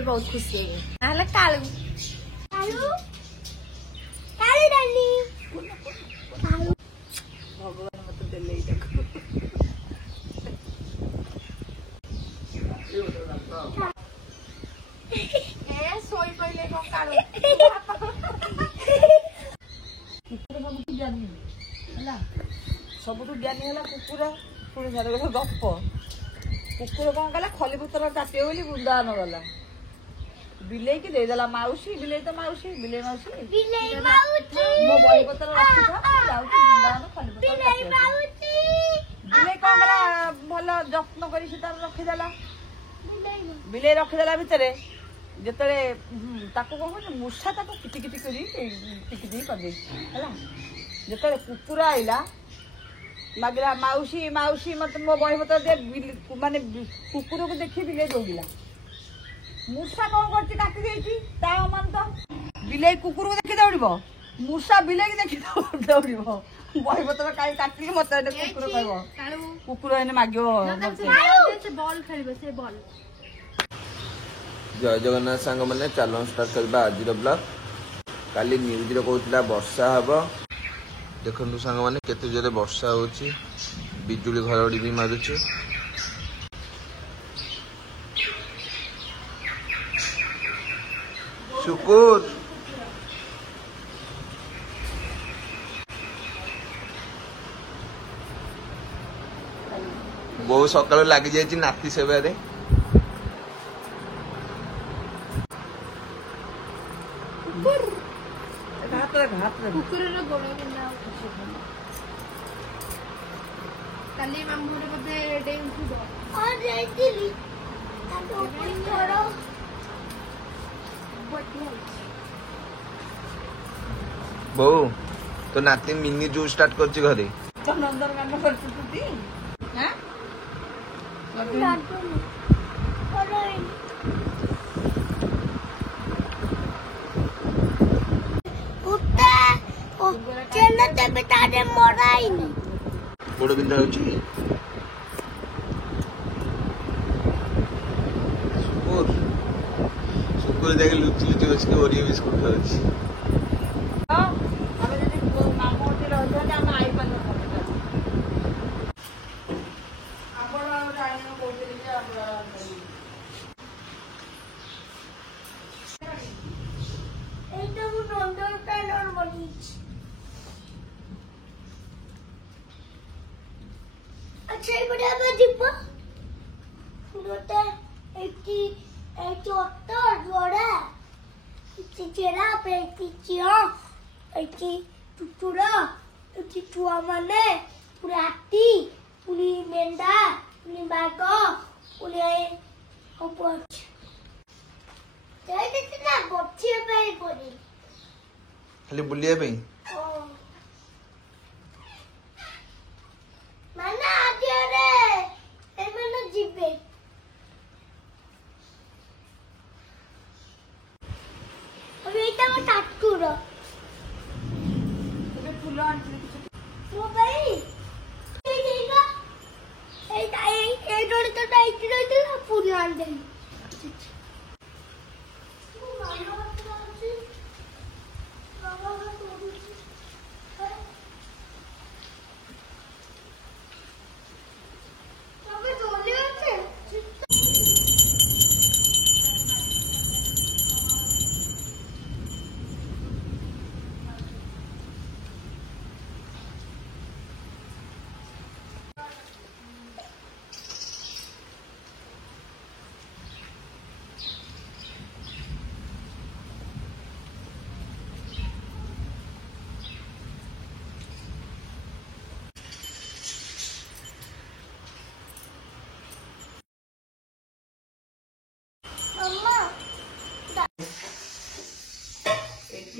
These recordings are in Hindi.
बहुत खुशी है कालू कालू कालू डाली भगवान मत देले सोई पड़े कालू सबुठ ज्ञानी है कुकुर पुणी गप कुकुर कौन कला खलीपुतर चाटे बोली वृंदावन गला बिले की देदेला माउसी बिले तो माउसी बिले माउसी मो बही पतर रखी वृंदावन खलीपुतर बिले कौन कला भल जत्न कर रखीदेला बिले रखीदेला भितर जिते कौन मूषा किटिकिटी कर जिते कुकुर आईला मागला माउसी माउसी मत मो बही पतर दे माने कुकुर को देखी बिले दौड़ा मूषा कौन कर बिले कुकुर को देखी दौड़ मूषा बिले की देखी दौड़ बही पतर कहीं काटिक मत कुकुर कह कुकुर माग जय जगन्नाथ सांग मैंने चलो स्टार्ट करवा आज ब्लॉग काली न्यूज कहला वर्षा हम देखु सांग मैंने केते जोरे वर्षा होची बिजुली घड़घड़ी भी मारुची शुकुर बहु सकाल लगी जाए नाती सेवारे बहु तो नाती मिनी जू स्टार्ट कर घरे नंदन काम कर गोड़ बिंदा होची सुकुर देख लुचि लुचि बसके ओरियो बिस्कुट खाଉଛି छुआ माने पूरा हाथी पूरी मेंढा पूरी बाघ पूरी अपच ना बच्चे खाली बुलिया पे माना आदिया रे एमने जीबे अबे इटा वो टाटकुर तबे फूल आंटी वो भाई ए देगा ए डोर तो टाइट रहता पूरी आन दे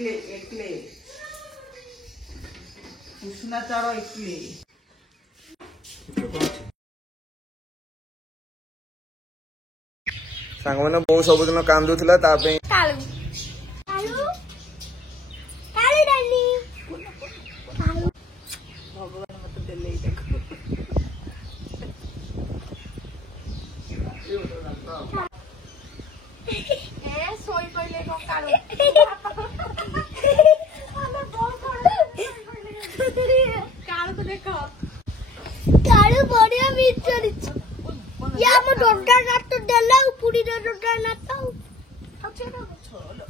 एकले उष्णा चारो एकले सांग मैंने बहुत सबुदिन कांदुला कालू कालू कालू डाली भगवान मत देले देखो ମାତ ଅଛି ଏଟା ଛୋଟ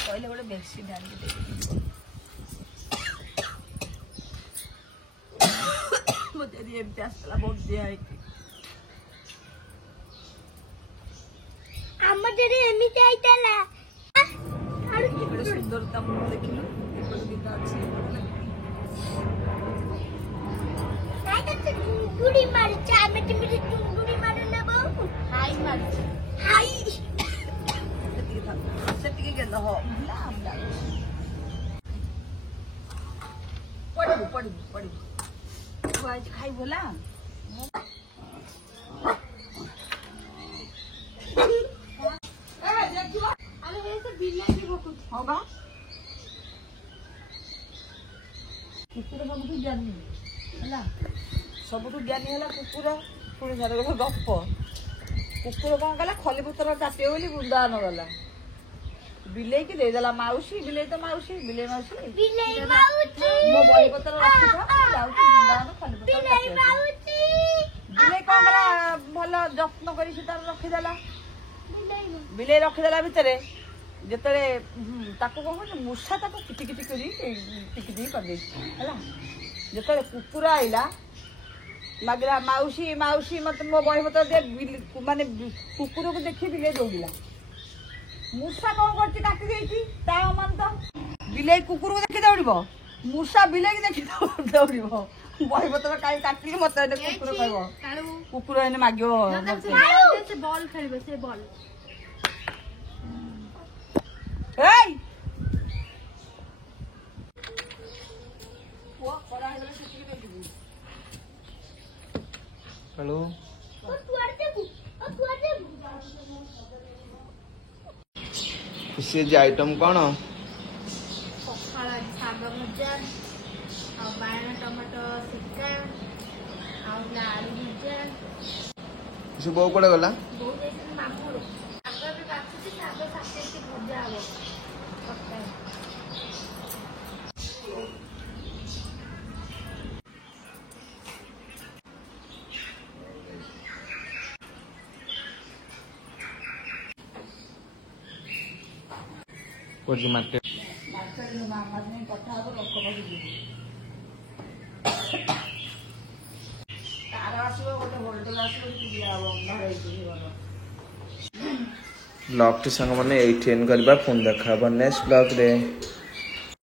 କହିଲେ ଗୋଟେ ମେଡିସିନ ଆଣିକି ଦେଇଦେବି ମତେ ଏମିତି ଆସିଥିଲା ବହୁତ ଦିଆ ହେଇକି ଆମ ଦେରେ ଏମିତି ଆଇତାଲା ଗୋଟେ ସୁନ୍ଦରତା ମୁଁ ଦେଖିଲୁ ଏପଟେ ଗୀତ ଅଛି ନାଇଁ ତ ଟୁଙ୍ଗୁଡି ମାରିଛ ଆମେ ଟିମିରେ ଟୁଙ୍ଗୁଡି ମାରୁ ନା ବହୁ ହାଇ ମାରିଛି ହାଇ ସେତିକି ଗେଲ ହ ପଡ଼ିବୁ ତୁ ଆଜି ଖାଇବୁ ହେଲା ହଁ ବା କୁକୁର ସବୁଠୁ ଜ୍ଞାନୀ ହେଲା ସବୁଠୁ ଜ୍ଞାନୀ ହେଲା କୁକୁର ପୁଣି ଗପ କୁକୁର କଣ କଲା ଖଲିପତ୍ର ଚାଟିବ ବୋଲି ବୃନ୍ଦାବନ ଗଲା ବିଲେଇକି ଦେଇଦେଲା ମାଉସୀ ବିଲେଇ ତ ମାଉସୀ ବିଲେଇ ମାଉସୀ ବିଲେଇ ମାଉସୀ ମୋ ବହିପତ୍ର ରଖିଥା ଯାଉଛି ବୃନ୍ଦାବନ ଖଲିପତ୍ର ବିଲେଇ ମାଉସୀ ବିଲେଇ କଣ କଲା ଭଲ ଯତ୍ନ କରି ସେ ତାର ରଖିଦେଲା ବିଲେଇ ରଖିଦେଲା ଭିତରେ ଯେତେବେଳେ ତାକୁ କଣ କରୁଛି ମୂଷା ତାକୁ କିଟି କିଟି କରି କରିଦେଇଛି ହେଲା ଯେତେବେଳେ କୁକୁର ଆଇଲା ମାଗିଲା ମାଉସୀ ମାଉସୀ ମତେ ମୋ ବହିପତ୍ର ଦିଏ ମାନେ କୁକୁରକୁ ଦେଖି ବିଲେଇ ଦୌଡ଼ିଲା ମୂଷା କଣ କରୁଛି କାଟି ଦେଇଛି ତା ଅମାନ ତ ବିଲେଇ କୁକୁରକୁ ଦେଖି ଦୌଡ଼ିବ ମୂଷା ବିଲେଇକି ଦେଖି ଦୌଡ଼ିବ ବହିପତ୍ର କାହିଁ କାଟିକି ମତେ ଏନେ କୁକୁର କହିବ କୁକୁର ଏନେ ମାଗିବ ବଲ୍ ଖେଳିବ ସେ ବଲ୍ ଏଇ ପୁଅ ଖରା ହେଇଗଲେ ସେତିକି ଦେଖିବୁ ହ୍ୟାଲୋ ଖୁସି ଆଜି ଆଇଟମ କଣ ପଖାଳ ଶାଗ ଭଜା ଆଉ ବାଇଗଣ ଟମାଟୋ ସିଝା ଆଉ ଆଳୁ ଭଜା ଖୁସି ବୋଉ କୁଆଡେ ଗଲା ବୋଉ ଯାଇଛନ୍ତି ମାମୁଁ ଘରକୁ ଶାଗ ଏବେ ବାଛୁଛି ଶାଗ ସାଥେ ଭଜା ହବ ତରକାରୀ କୋଜି ମାର୍କେଟ କଥା ହବ ଲୋକ ବସିଯିବ ତାର ଆସିବ ଗୋଟେ ହୋଲ୍ଡର ଆସିବ ଦିଆହବ ଅନ୍ଧାର ହେଇକି ଭଲ ବ୍ଲଗଟି ସାଙ୍ଗମାନେ ଏଇଠି ଏଣ୍ଡ କରିବା ପୁଣି ଦେଖା ହବ ନେକ୍ସଟ ବ୍ଲଗରେ